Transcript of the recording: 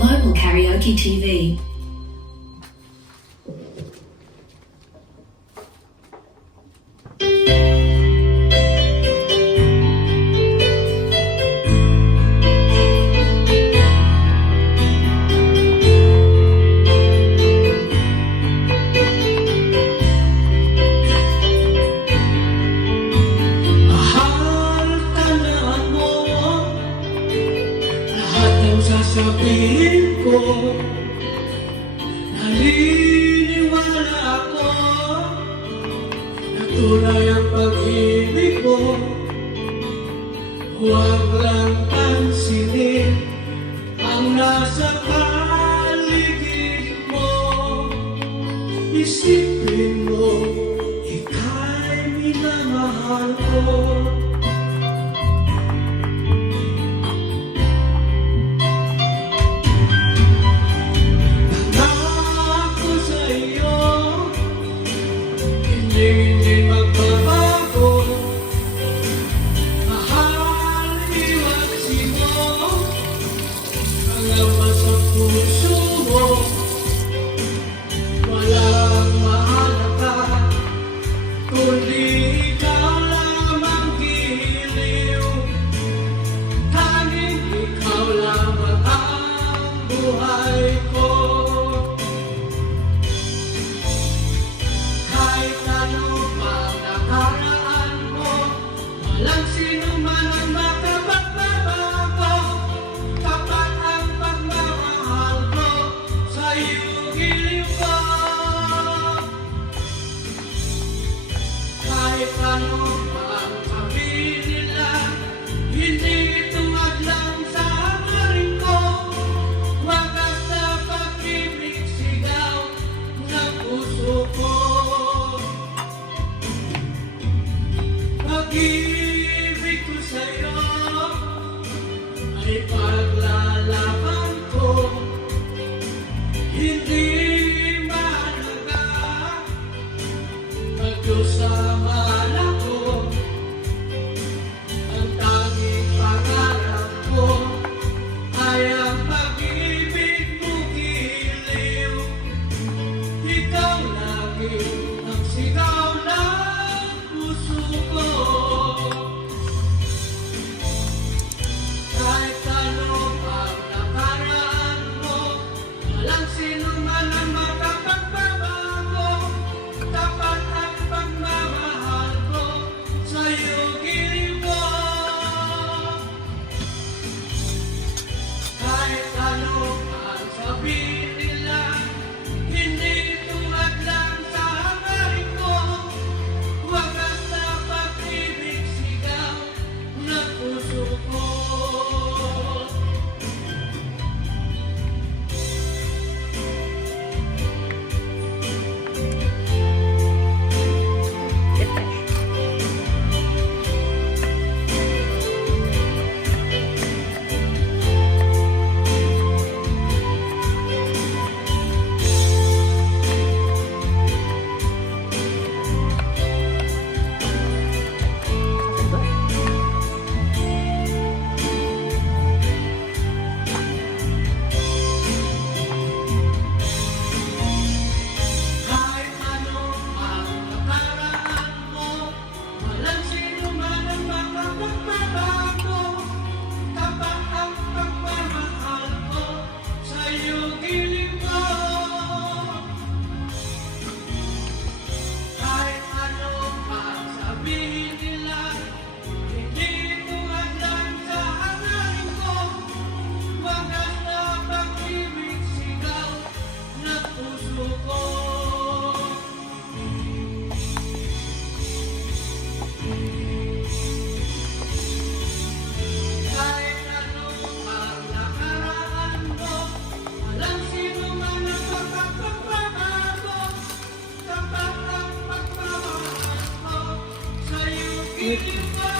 Global Karaoke TV. Sasabihin ko, naniniwala ako na tunay ang pag-ibig mo. Huwag lang pansinin ang nasa paligid mo. Isipin mo, ika'y minamahal ko. Hindi magbabago. Mahal, iwasin mo ang laman sa puso mo. Walang mahalaga kundi ikaw lamang giliw. Tanging ikaw lamang ang buhay ko. Walang sino man ang makapagbabago kapag ang pagmamahal ko sa iyo giliw ko. Kahit ano pa ang sabihin nila, hindi ito hadlang sa hamarin ko. Wagas na pag-ibig, sigaw ng puso ko. Pag-ibig ko sa'yo ay paglalaban ko. Hindi mahalaga magkasamahan ako. Ang tanging pangarap ko ay ang pag-ibig mo giliw. Ikaw lagi ang sigaw ng puso ko. Init.